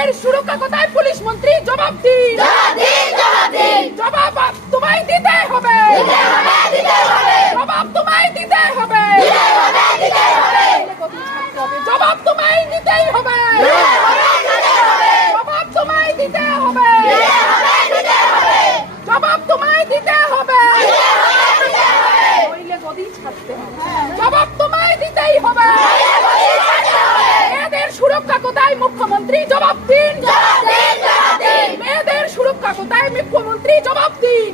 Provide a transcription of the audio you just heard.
মেয়েদের সুরক্ষা কোথায় পুলিশ মন্ত্রী? জবাব দিন, জবাব তোমায় দিতে হবে, জবাব তোমায় দিতে হবে, জবাব তোমায় দিতেই হবে, জবাব তোমায় দিতে হবে, জবাব তোমায় দিতে হবে, নইলে গদি ছাড়তে হবে, জবাব তোমায় দিতেই হবে। মেয়েদের সুরক্ষা কোথায় মুখ্যমন্ত্রী? জবাব দিন, মেয়েদের সুরক্ষা কোথায় মুখ্যমন্ত্রী? জবাব দিন।